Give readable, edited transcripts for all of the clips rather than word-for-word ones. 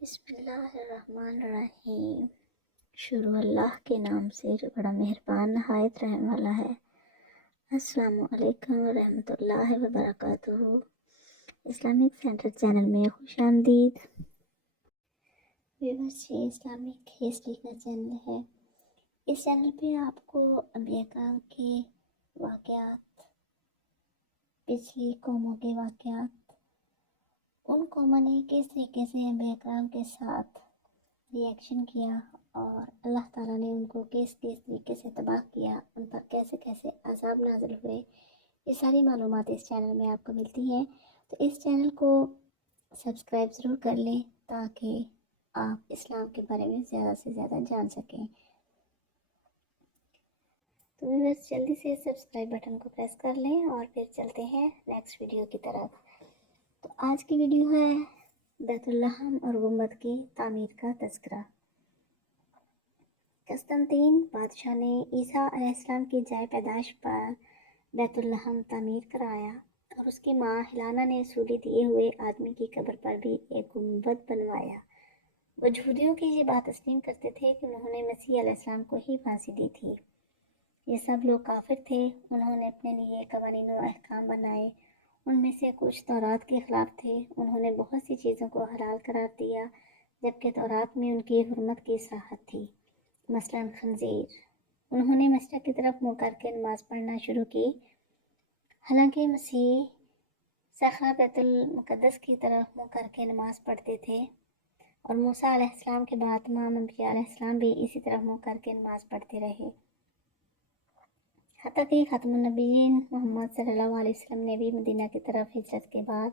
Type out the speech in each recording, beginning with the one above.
بسم اللہ الرحمن الرحیم۔ شروع اللہ کے نام سے جو بڑا مہربان نہایت رحم والا ہے۔ السلام علیکم ورحمۃ اللہ وبرکاتہ۔ اسلامک سینٹر چینل میں خوش آمدید۔ ویورز، یہ اسلامک ہسٹری کا چینل ہے۔ اس چینل پہ آپ کو انبیاء کرام کے واقعات، پچھلی قوموں کے واقعات، ان قوموں نے کس طریقے سے انبیاء کرام کے ساتھ ریئیکشن کیا اور اللہ تعالیٰ نے ان کو کس طریقے سے تباہ کیا، ان پر کیسے کیسے عذاب نازل ہوئے، یہ ساری معلومات اس چینل میں آپ کو ملتی ہیں۔ تو اس چینل کو سبسکرائب ضرور کر لیں تاکہ آپ اسلام کے بارے میں زیادہ سے زیادہ جان سکیں۔ تو بس جلدی سے سبسکرائب بٹن کو پریس کر لیں اور پھر چلتے ہیں نیکسٹ ویڈیو کی طرف۔ تو آج کی ویڈیو ہے بیت اللحم اور گنبد کی تعمیر کا تذکرہ۔ قسطنطین بادشاہ نے عیسیٰ علیہ السلام کی جائے پیدائش پر بیت اللحم تعمیر کرایا اور اس کی ماں ہیلانا نے سولی دیے ہوئے آدمی کی قبر پر بھی ایک گنبد بنوایا۔ وہ یہودیوں کی یہ بات تسلیم کرتے تھے کہ انہوں نے مسیح علیہ السلام کو ہی پھانسی دی تھی۔ یہ سب لوگ کافر تھے۔ انہوں نے اپنے لیے قوانین و احکام بنائے، ان میں سے کچھ تورات کے خلاف تھے۔ انہوں نے بہت سی چیزوں کو حلال قرار دیا جبکہ تورات میں ان کی حرمت کی صراحت تھی، مثلاً خنزیر۔ انہوں نے مشرق کی طرف منہ کر کے نماز پڑھنا شروع کی، حالانکہ مسیح صخرہ بیت المقدس کی طرف منہ کر کے نماز پڑھتے تھے، اور موسیٰ علیہ السلام کے بعد تمام انبیاء علیہ السلام بھی اسی طرح منہ کر کے نماز پڑھتے رہے۔ حتیٰ کہ ختم النبیین محمد صلی اللہ علیہ وسلم نے بھی مدینہ کی طرف ہجرت کے بعد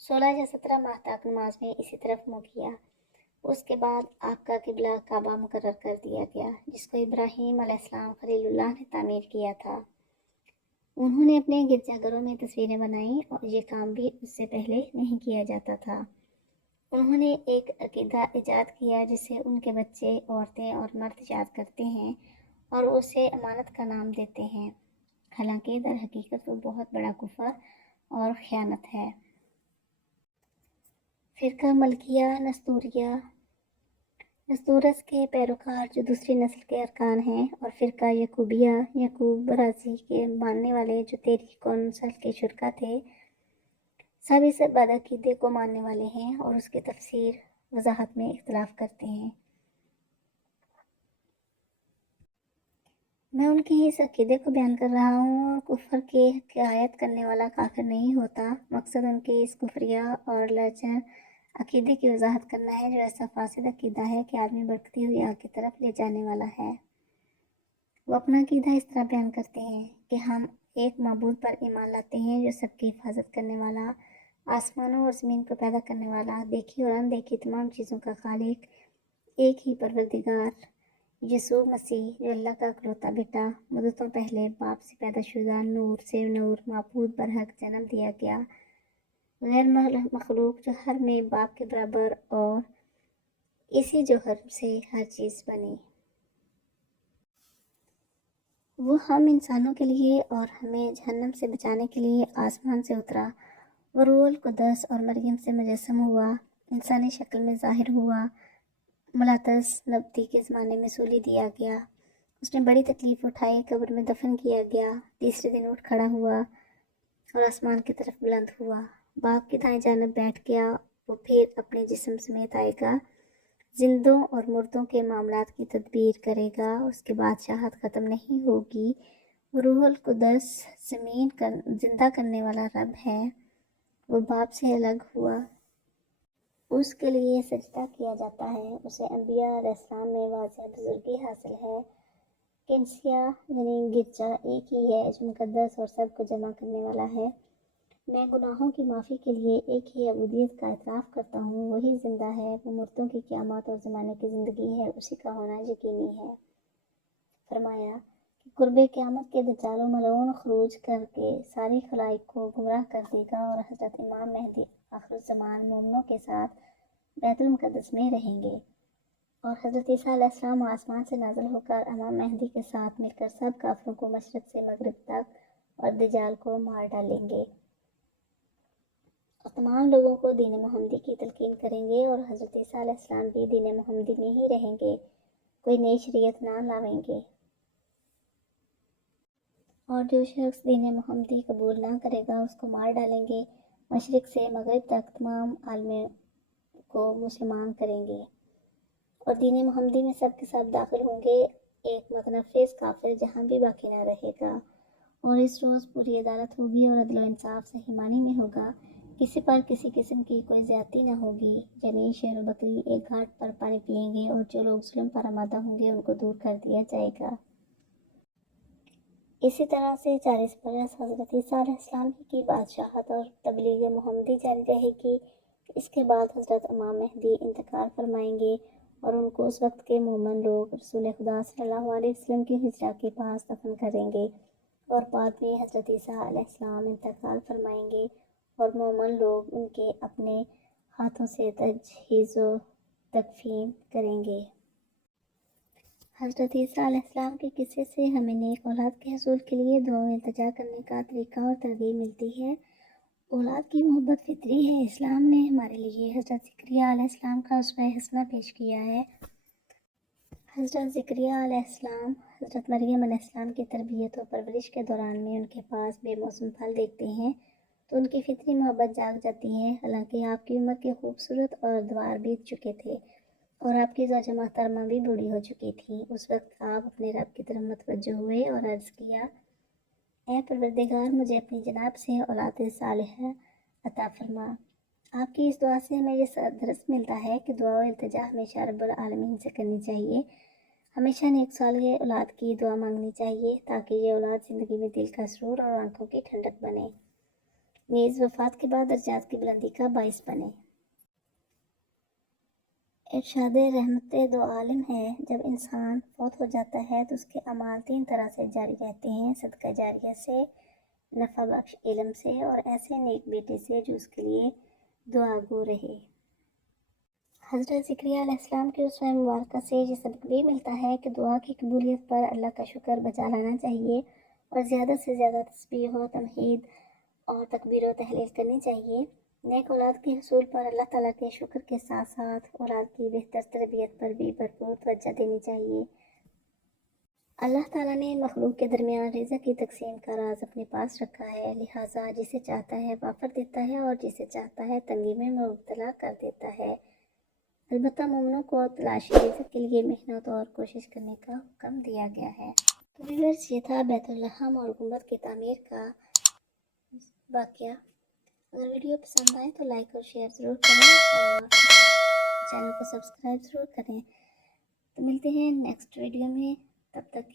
16 یا 17 ماہ تک نماز میں اسی طرف منہ کیا۔ اس کے بعد آپ کا قبلہ کعبہ مقرر کر دیا گیا، جس کو ابراہیم علیہ السلام خلیل اللہ نے تعمیر کیا تھا۔ انہوں نے اپنے گرجا گھروں میں تصویریں بنائیں اور یہ کام بھی اس سے پہلے نہیں کیا جاتا تھا۔ انہوں نے ایک عقیدہ ایجاد کیا جسے ان کے بچے، عورتیں اور مرد یاد کرتے ہیں اور اسے امانت کا نام دیتے ہیں، حالانکہ در حقیقت وہ بہت بڑا کفر اور خیانت ہے۔ فرقہ ملکیہ نستوریہ، نستورس کے پیروکار جو دوسری نسل کے ارکان ہیں، اور فرقہ یعقوبیہ، یعقوب رازی کے ماننے والے جو 13 کونسل کے شرکا تھے، سب اس بدعقیدے کو ماننے والے ہیں اور اس کی تفسیر وضاحت میں اختلاف کرتے ہیں۔ میں ان کی اس عقیدے کو بیان کر رہا ہوں، اور کفر کی حکایت کرنے والا کافر نہیں ہوتا۔ مقصد ان کے اس کفریہ اور لچر عقیدے کی وضاحت کرنا ہے جو ایسا فاسد عقیدہ ہے کہ آدمی بھٹکتی ہوئی آگ کی طرف لے جانے والا ہے۔ وہ اپنا عقیدہ اس طرح بیان کرتے ہیں کہ ہم ایک معبود پر ایمان لاتے ہیں جو سب کی حفاظت کرنے والا، آسمانوں اور زمین کو پیدا کرنے والا، دیکھی اور اندیکھی تمام چیزوں کا خالق، ایک ہی پروردگار، یسوع مسیح جو اللہ کا اکلوتا بیٹا، مدتوں پہلے باپ سے پیدا شدہ، نور سے نور، معبود برحق جنم دیا گیا، غیر مخلوق جو ہر میں باپ کے برابر، اور اسی جوہر سے ہر چیز بنی۔ وہ ہم انسانوں کے لیے اور ہمیں جہنم سے بچانے کے لیے آسمان سے اترا۔ وہ روح القدس اور مریم سے مجسم ہوا، انسانی شکل میں ظاہر ہوا، ملاطس نبوتی کے زمانے میں سولی دیا گیا، اس نے بڑی تکلیف اٹھائی، قبر میں دفن کیا گیا، تیسرے دن اٹھ کھڑا ہوا اور آسمان کی طرف بلند ہوا، باپ کی دائیں جانب بیٹھ گیا۔ وہ پھر اپنے جسم سمیت آئے گا، زندوں اور مردوں کے معاملات کی تدبیر کرے گا، اس کی بادشاہت ختم نہیں ہوگی۔ وہ روح القدس زندہ کرنے والا رب ہے، وہ باپ سے الگ ہوا، اس کے لیے سجدہ کیا جاتا ہے، اسے انبیاء علیہ السلام میں واضح بزرگی حاصل ہے۔ کنسیا یعنی گرجا ایک ہی ہے جو مقدس اور سب کو جمع کرنے والا ہے۔ میں گناہوں کی معافی کے لیے ایک ہی عبودیت کا اعتراف کرتا ہوں، وہی زندہ ہے، وہ مردوں کی قیامت اور زمانے کی زندگی ہے، اسی کا ہونا یقینی ہے۔ فرمایا کہ قرب قیامت کے دجال و ملعون خروج کر کے ساری خلائق کو گمراہ کر دے گا، اور حضرت امام مہدی آخر الزمان مومنوں کے ساتھ بیت المقدس میں رہیں گے، اور حضرت عیسیٰ علیہ السلام آسمان سے نازل ہو کر امام مہدی کے ساتھ مل کر سب کافروں کو مشرق سے مغرب تک اور دجال کو مار ڈالیں گے، اور تمام لوگوں کو دین محمدی کی تلقین کریں گے اور حضرت عیسیٰ علیہ السلام بھی دین محمدی میں ہی رہیں گے، کوئی نئی شریعت نہ لاویں گے۔ اور جو شخص دین محمدی قبول نہ کرے گا اس کو مار ڈالیں گے، مشرق سے مغرب تک تمام عالم کو مسلمان کریں گے، اور دین محمدی میں سب کے سب داخل ہوں گے، ایک متنفذ کافر جہاں بھی باقی نہ رہے گا۔ اور اس روز پوری عدالت ہوگی اور عدل و انصاف صحیح معنی میں ہوگا، کسی پر کسی قسم کی کوئی زیادتی نہ ہوگی، یعنی شیر و بکری ایک گھاٹ پر پانی پیئیں گے اور جو لوگ ظلم پر آمادہ ہوں گے ان کو دور کر دیا جائے گا۔ اسی طرح سے 40 برس حضرت عیسیٰ علیہ السلام کی بادشاہت اور تبلیغ محمدی جاری رہے گی۔ اس کے بعد حضرت امام مہدی انتقال فرمائیں گے اور ان کو اس وقت کے مومن لوگ رسول خدا صلی اللہ علیہ وسلم کی حجرہ کے پاس دفن کریں گے، اور بعد میں حضرت عیسیٰ علیہ السلام انتقال فرمائیں گے اور مومن لوگ ان کے اپنے ہاتھوں سے تجہیز و تکفین کریں گے۔ حضرت عیسیٰ علیہ السلام کے قصے سے ہمیں نیک اولاد کے حصول کے لیے دعا و التجا کرنے کا طریقہ اور ترغیب ملتی ہے۔ اولاد کی محبت فطری ہے۔ اسلام نے ہمارے لیے حضرت زکریا علیہ السلام کا اسوہ حسنہ پیش کیا ہے۔ حضرت زکریا علیہ السلام حضرت مریم علیہ السلام کی تربیت و پرورش کے دوران میں ان کے پاس بے موسم پھل دیکھتے ہیں تو ان کی فطری محبت جاگ جاتی ہے، حالانکہ آپ کی عمر کے خوبصورت اور ادوار بیت چکے تھے اور آپ کی زوجہ محترمہ بھی بوڑھی ہو چکی تھی۔ اس وقت آپ اپنے رب کی طرف متوجہ ہوئے اور عرض کیا، اے پروردگار، مجھے اپنی جناب سے اولاد صالحہ عطا فرما۔ آپ کی اس دعا سے ہمیں یہ درس ملتا ہے کہ دعا و التجا ہمیشہ رب العالمین سے کرنی چاہیے، ہمیشہ نیک صالح اولاد کی دعا مانگنی چاہیے تاکہ یہ اولاد زندگی میں دل کا سرور اور آنکھوں کی ٹھنڈک بنے، نیز وفات کے بعد درجات کی بلندی کا باعث بنے۔ ارشاد رحمت دو عالم ہے، جب انسان فوت ہو جاتا ہے تو اس کے اعمال 3 طرح سے جاری رہتے ہیں: صدقہ جاریہ سے، نفع بخش علم سے، اور ایسے نیک بیٹے سے جو اس کے لیے دعا گو رہے۔ حضرت زکریا علیہ السلام کے اسوہ مبارکہ سے یہ سبق بھی ملتا ہے کہ دعا کی قبولیت پر اللہ کا شکر بجا لانا چاہیے اور زیادہ سے زیادہ تسبیح و تمہید اور تکبیر و تحلیل کرنی چاہیے۔ نیک اولاد کے حصول پر اللہ تعالیٰ کے شکر کے ساتھ ساتھ اولاد کی بہتر تربیت پر بھی بھرپور توجہ دینی چاہیے۔ اللہ تعالیٰ نے مخلوق کے درمیان رزق کی تقسیم کا راز اپنے پاس رکھا ہے، لہٰذا جسے چاہتا ہے وافر دیتا ہے اور جسے چاہتا ہے تنگی میں مبتلا کر دیتا ہے۔ البتہ مومنوں کو تلاشی رزق کے لیے محنت اور کوشش کرنے کا حکم دیا گیا ہے۔ تو ویورز، یہ تھا بیت الرحم اور گنبد کی تعمیر کا واقعہ۔ اگر ویڈیو پسند آئے تو لائک اور شیئر ضرور کریں اور چینل کو سبسکرائب ضرور کریں۔ تو ملتے ہیں نیکسٹ ویڈیو میں، تب تک